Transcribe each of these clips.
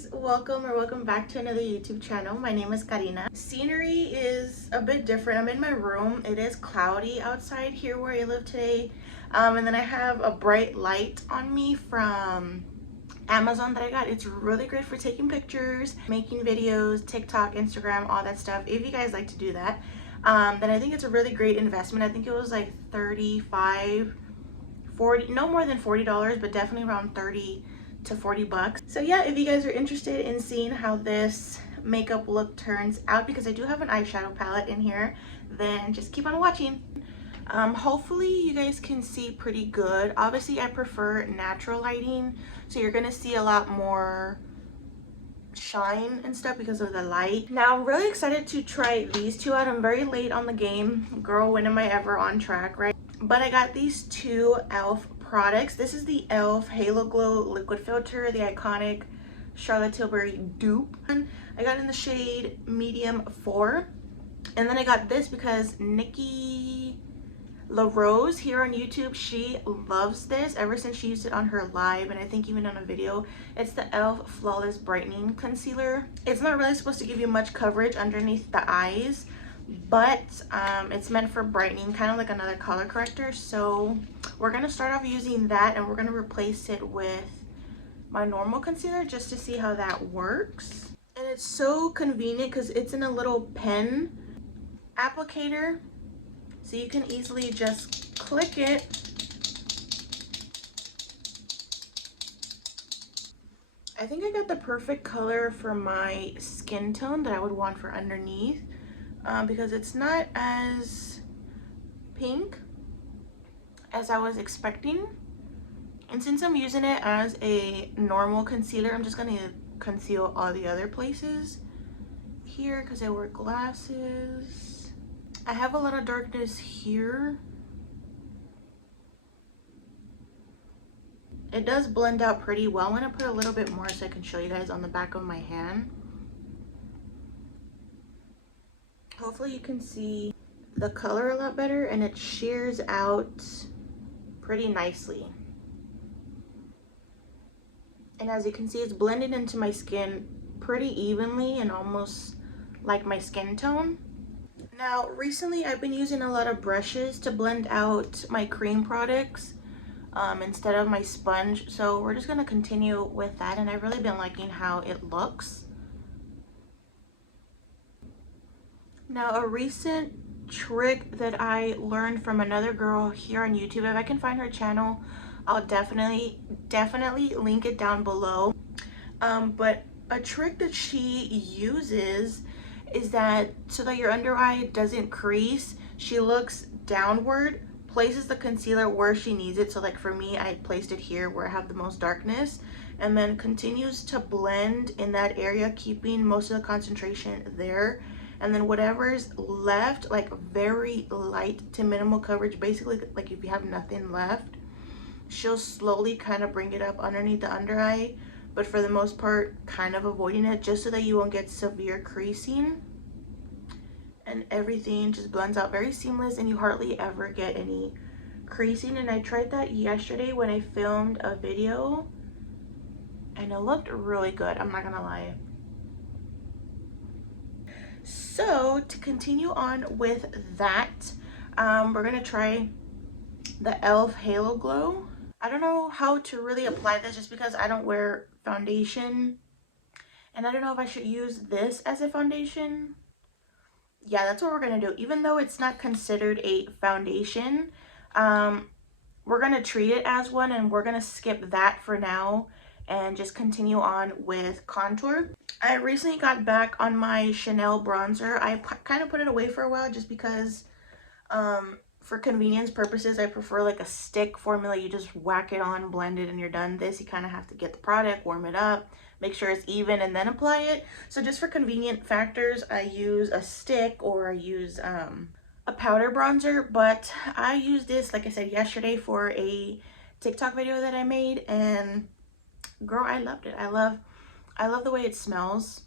guys, welcome back to another YouTube channel. My name is Karina. Scenery is a bit different. I'm in my room. It is cloudy outside here where I live today, and then I have a bright light on me from Amazon that I got. It's really great for taking pictures, making videos, TikTok, Instagram, all that stuff. If you guys like to do that, then I think it's a really great investment. I think it was like 35, 40, no more than $40, but definitely around 30 to 40 bucks. So yeah, if you guys are interested in seeing how this makeup look turns out, because I do have an eyeshadow palette in here, then just keep on watching. Hopefully you guys can see pretty good. Obviously I prefer natural lighting, so you're gonna see a lot more shine and stuff because of the light. Now I'm really excited to try these two out. I'm very late on the game. Girl, when am I ever on track, right? But I got these two e.l.f. products. This is the e.l.f. Halo Glow Liquid Filter, the iconic Charlotte Tilbury dupe. I got in the shade medium 4. And then I got this because Nikki LaRose here on YouTube, she loves this ever since she used it on her live, and I think even on a video. It's the e.l.f. Flawless Brightening Concealer. It's not really supposed to give you much coverage underneath the eyes, but it's meant for brightening, kind of like another color corrector. So we're going to start off using that, and we're going to replace it with my normal concealer just to see how that works. And it's so convenient because it's in a little pen applicator, so you can easily just click it I think I got the perfect color for my skin tone that I would want for underneath, because it's not as pink as I was expecting. And since I'm using it as a normal concealer, I'm just going to conceal all the other places here because I wear glasses. I have a lot of darkness here. It does blend out pretty well. I'm going to put a little bit more so I can show you guys on the back of my hand. Hopefully you can see the color a lot better, and it shears out pretty nicely. And as you can see, it's blended into my skin pretty evenly and almost like my skin tone. Now, recently I've been using a lot of brushes to blend out my cream products instead of my sponge, so we're just going to continue with that, and I've really been liking how it looks. Now, a recent trick that I learned from another girl here on YouTube, if I can find her channel, I'll definitely link it down below. But a trick that she uses is that so that your under eye doesn't crease, she looks downward, places the concealer where she needs it. So like for me, I placed it here where I have the most darkness, and then continues to blend in that area, keeping most of the concentration there. And then whatever's left, like very light to minimal coverage, basically like if you have nothing left, she'll slowly kind of bring it up underneath the under eye, but for the most part kind of avoiding it, just so that you won't get severe creasing. And everything just blends out very seamless, and you hardly ever get any creasing. And I tried that yesterday when I filmed a video, and it looked really good, I'm not gonna lie. So to continue on with that, we're gonna try the e.l.f. Halo Glow. I don't know how to really apply this just because I don't wear foundation, and I don't know if I should use this as a foundation. Yeah, that's what we're gonna do. Even though it's not considered a foundation, we're gonna treat it as one, and we're gonna skip that for now and just continue on with contour. I recently got back on my Chanel bronzer. I kind of put it away for a while just because for convenience purposes, I prefer like a stick formula. You just whack it on, blend it, and you're done. This, you kind of have to get the product, warm it up, make sure it's even, and then apply it. So just for convenient factors, I use a stick, or I use a powder bronzer. But I used this, like I said, yesterday for a TikTok video that I made, and girl, I loved it. I love the way it smells.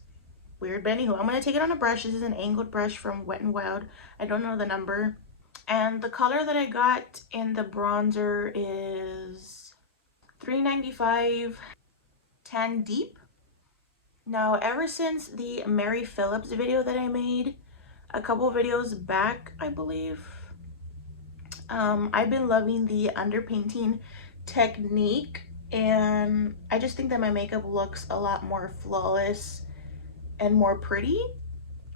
Weird, but anywho, I'm going to take it on a brush. This is an angled brush from Wet n Wild. I don't know the number. And the color that I got in the bronzer is 395 Tan Deep. Now, ever since the Mary Phillips video that I made a couple videos back, I believe, I've been loving the underpainting technique, and I just think that my makeup looks a lot more flawless and more pretty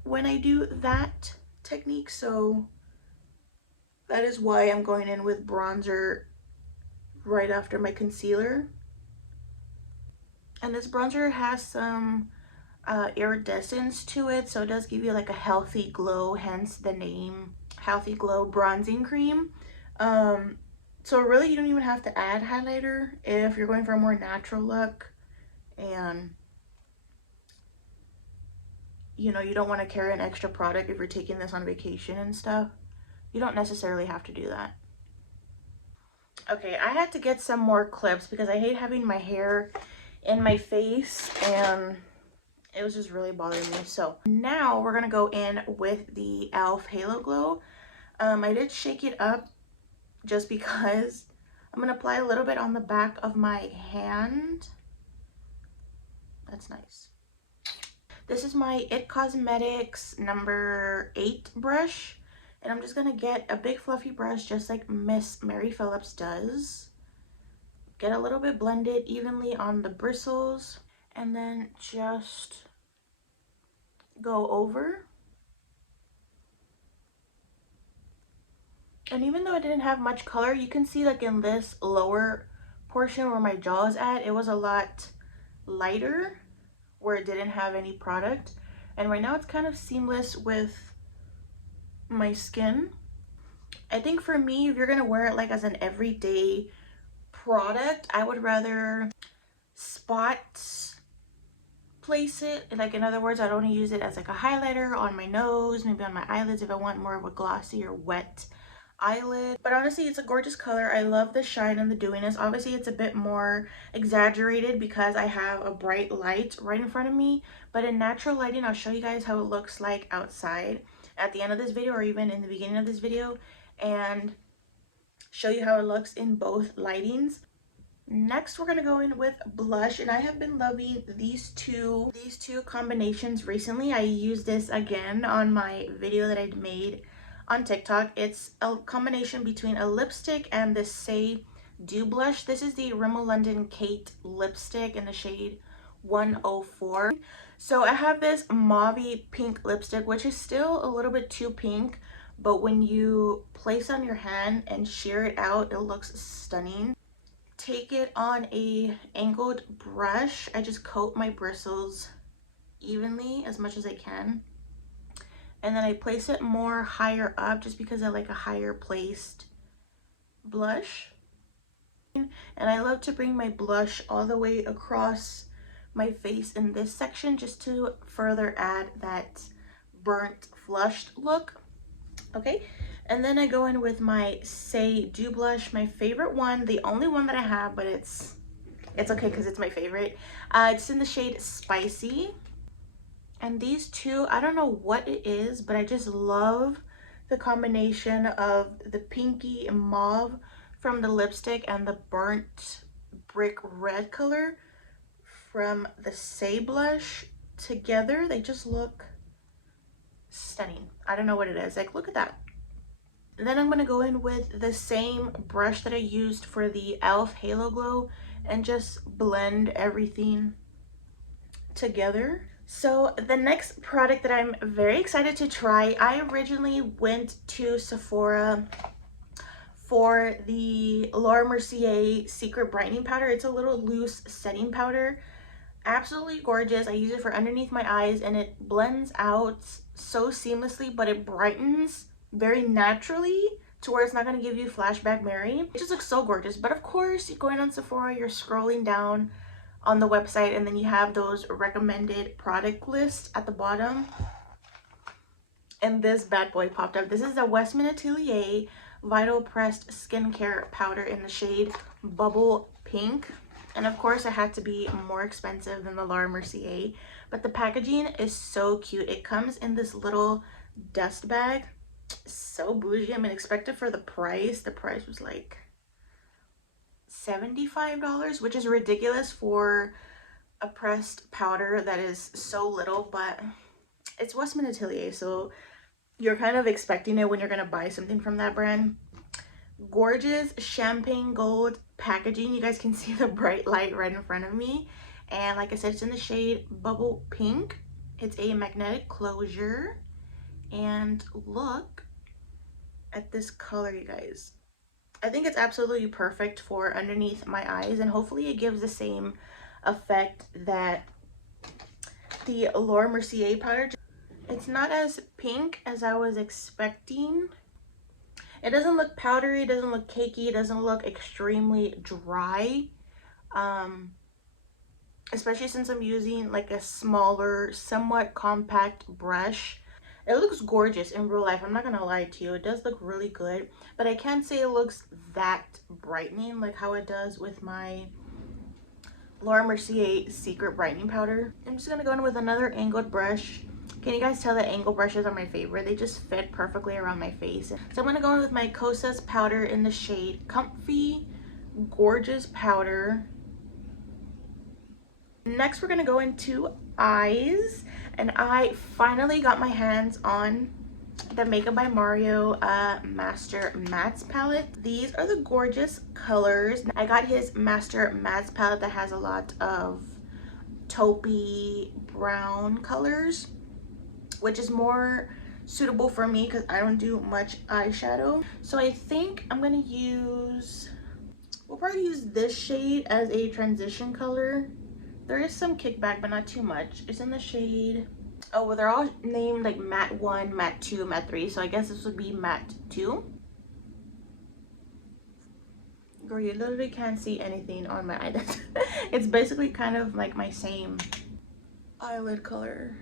when I do that technique. So that is why I'm going in with bronzer right after my concealer. And this bronzer has some iridescence to it, so it does give you like a healthy glow, hence the name Healthy Glow Bronzing Cream. So really you don't even have to add highlighter if you're going for a more natural look, and you know, you don't want to carry an extra product if you're taking this on vacation and stuff. You don't necessarily have to do that. Okay, I had to get some more clips because I hate having my hair in my face, and it was just really bothering me. So now we're gonna go in with the e.l.f. Halo Glow. I did shake it up just because. I'm gonna apply a little bit on the back of my hand. That's nice. This is my It Cosmetics number 8 brush, and I'm just gonna get a big fluffy brush just like Miss Mary Phillips does. Get a little bit blended evenly on the bristles, and then just go over. And even though it didn't have much color, you can see like in this lower portion where my jaw is at, it was a lot lighter where it didn't have any product. And right now it's kind of seamless with my skin. I think for me, if you're gonna wear it like as an everyday product, I would rather spot place it. Like, in other words, I'd only use it as like a highlighter on my nose, maybe on my eyelids if I want more of a glossy or wet eyelid. But honestly, it's a gorgeous color. I love the shine and the dewiness. Obviously, it's a bit more exaggerated because I have a bright light right in front of me, but in natural lighting, I'll show you guys how it looks like outside at the end of this video, or even in the beginning of this video, and show you how it looks in both lightings. Next, we're gonna go in with blush, and I have been loving these two combinations recently. I used this again on my video that I made on TikTok. It's a combination between a lipstick and the Saie Dew Blush. This is the Rimmel London Kate lipstick in the shade 104. So I have this mauve pink lipstick, which is still a little bit too pink, but when you place on your hand and sheer it out, it looks stunning. Take it on a angled brush. I just coat my bristles evenly as much as I can, and then I place it more higher up just because I like a higher placed blush. And I love to bring my blush all the way across my face in this section just to further add that burnt flushed look. Okay, and then I go in with my Saie Dew Blush, my favorite one, the only one that I have, but it's okay because it's my favorite. It's in the shade Spicy. And these two, I don't know what it is, but I just love the combination of the pinky mauve from the lipstick and the burnt brick red color from the Saie blush together. They just look stunning. I don't know what it is. Like, look at that. Then I'm going to go in with the same brush that I used for the e.l.f. Halo Glow and just blend everything together. So the next product that I'm very excited to try, I originally went to Sephora for the Laura Mercier Secret Brightening Powder. It's a little loose setting powder. Absolutely gorgeous. I use it for underneath my eyes and it blends out so seamlessly, but it brightens very naturally to where it's not going to give you flashback Mary. It just looks so gorgeous. But of course, you're going on Sephora, you're scrolling down on the website, and then you have those recommended product lists at the bottom, and this bad boy popped up. This is a Westman Atelier Vital Pressed Skincare Powder in the shade Bubble Pink. And of course, it had to be more expensive than the Laura Mercier, but the packaging is so cute. It comes in this little dust bag. So bougie. I mean, expected for the price. The price was like $75, which is ridiculous for a pressed powder that is so little, but it's Westman Atelier, so you're kind of expecting it when you're gonna buy something from that brand. Gorgeous champagne gold packaging. You guys can see the bright light right in front of me. And like I said, it's in the shade Bubble Pink. It's a magnetic closure. And look at this color, you guys. I think it's absolutely perfect for underneath my eyes, and hopefully it gives the same effect that the Laura Mercier powder. It's not as pink as I was expecting. It doesn't look powdery, it doesn't look cakey, it doesn't look extremely dry. Especially since I'm using like a smaller, somewhat compact brush. It looks gorgeous in real life, I'm not gonna lie to you. It does look really good, but I can't say it looks that brightening like how it does with my Laura Mercier Secret Brightening Powder. I'm just gonna go in with another angled brush. Can you guys tell that angle brushes are my favorite? They just fit perfectly around my face. So I'm gonna go in with my Kosas powder in the shade Comfy Gorgeous Powder. Next, we're gonna go into eyes, and I finally got my hands on the Makeup by Mario Master Mattes palette. These are the gorgeous colors. I got his Master Mattes palette that has a lot of taupey brown colors, which is more suitable for me because I don't do much eyeshadow. So I think I'm gonna use, we'll probably use this shade as a transition color. There is some kickback, but not too much. It's in the shade, oh, well, they're all named like matte 1, matte 2, matte 3. So I guess this would be matte 2. Girl, you literally can't see anything on my eye. It's basically kind of like my same eyelid color.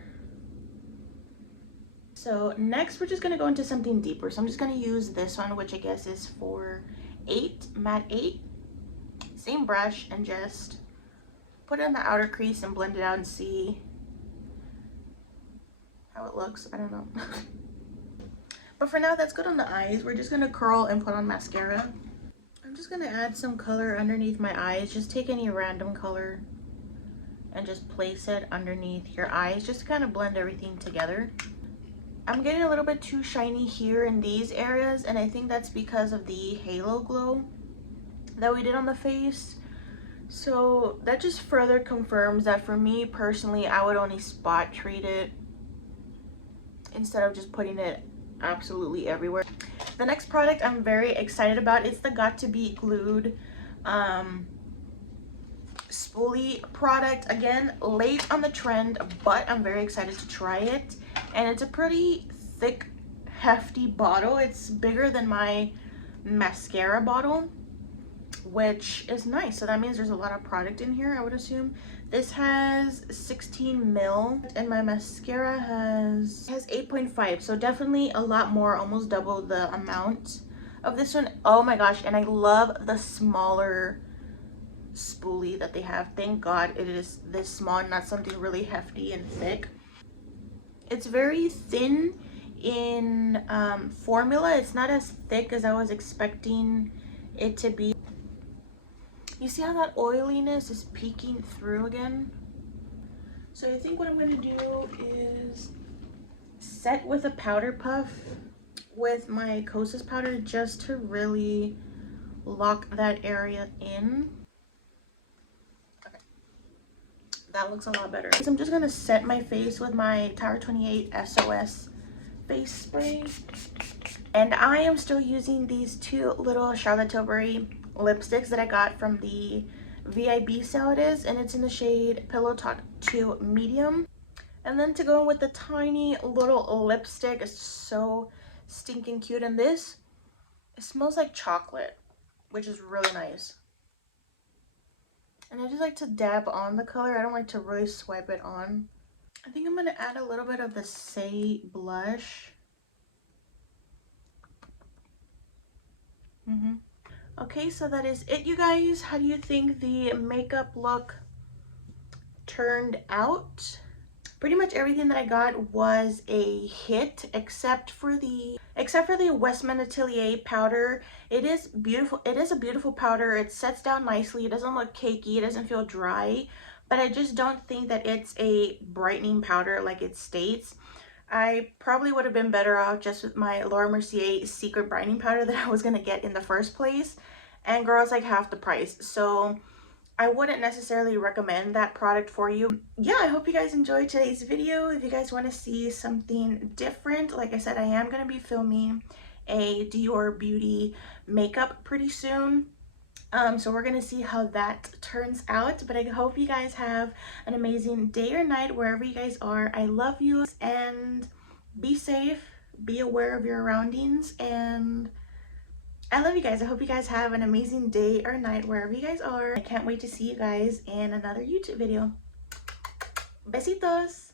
So next we're just gonna go into something deeper. So I'm just gonna use this one, which I guess is for 8, matte 8. Same brush, and just put it in the outer crease and blend it out and see how it looks. I don't know. But for now, that's good on the eyes. We're just gonna curl and put on mascara. I'm just gonna add some color underneath my eyes. Just take any random color and just place it underneath your eyes, just to kind of blend everything together. I'm getting a little bit too shiny here in these areas, and I think that's because of the halo glow that we did on the face. So that just further confirms that for me personally, I would only spot treat it instead of just putting it absolutely everywhere. The next product I'm very excited about, it's the Got To Be Glued spoolie product. Again, late on the trend, but I'm very excited to try it. And it's a pretty thick, hefty bottle. It's bigger than my mascara bottle, which is nice. So that means there's a lot of product in here, I would assume. This has 16 mil and my mascara has 8.5, so definitely a lot more, almost double the amount of this one. Oh my gosh, and I love the smaller spoolie that they have. Thank God it is this small and not something really hefty and thick. It's very thin in formula. It's not as thick as I was expecting it to be. You see how that oiliness is peeking through again? So I think what I'm going to do is set with a powder puff with my Kosas powder, just to really lock that area in. Okay, that looks a lot better. So I'm just going to set my face with my Tower 28 SOS face spray. And I am still using these two little Charlotte Tilbury lipsticks that I got from the VIB sale it is, and it's in the shade Pillow Talk 2 Medium. And then to go in with the tiny little lipstick, it's so stinking cute, and this, it smells like chocolate, which is really nice. And I just like to dab on the color. I don't like to really swipe it on. I think I'm going to add a little bit of the Saie blush. Okay, so that is it, you guys. How do you think the makeup look turned out? Pretty much everything that I got was a hit, except for the Westman Atelier powder. It is beautiful. It is a beautiful powder. It sets down nicely. It doesn't look cakey. It doesn't feel dry. but I just don't think that it's a brightening powder like it states. I probably would have been better off just with my Laura Mercier secret brightening powder that I was going to get in the first place. And girl, it's like half the price. So I wouldn't necessarily recommend that product for you. Yeah, I hope you guys enjoyed today's video. If you guys want to see something different, like I said, I am going to be filming a Dior Beauty makeup pretty soon. So we're gonna see how that turns out, but I hope you guys have an amazing day or night wherever you guys are. I love you, and be safe, be aware of your surroundings, and I love you guys. I hope you guys have an amazing day or night wherever you guys are. I can't wait to see you guys in another YouTube video. Besitos!